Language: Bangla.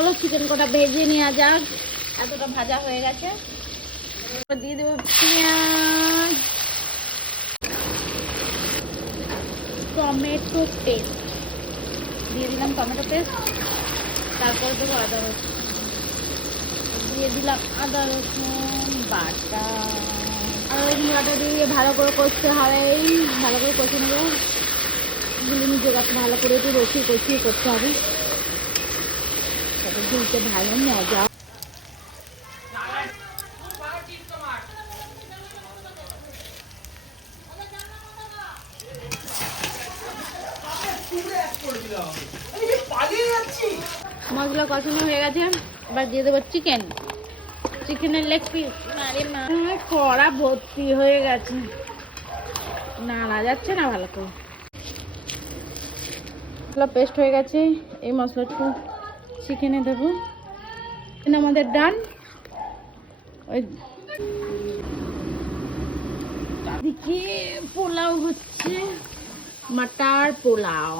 চলো চিকেন কটা ভেজে নেওয়া যাক। এতটা ভাজা হয়ে গেছে, দিয়ে দেবো পেঁয়াজ, টমেটো পেস্ট দিয়ে দিলাম, টমেটো পেস্ট। তারপর দেবো আদা রসুন, দিয়ে দিলাম আদা রসুন বাটা। আর ওই মশলাটা দিয়ে ভালো করে কষতে হবে, ভালো করে কষে নেবো। গুলিনি জোগাড় ভালো করে একটু কষিয়ে করতে হবে, তারপর ঝুলতে ভালো মজা। মশলা কষানো হয়ে গেছে, এবার দিয়ে দেবো চিকেন, চিকেনের লেগ পিস। আরে মা, কড়া ভর্তি হয়ে গেছে, নাড়া যাচ্ছে না ভালো করে। মশলা পেস্ট হয়ে গেছে, এই মশলাটা চিকেনে দেবো। আমাদের ডান। ওই দিকে পোলাও হচ্ছে, মাটার পোলাও।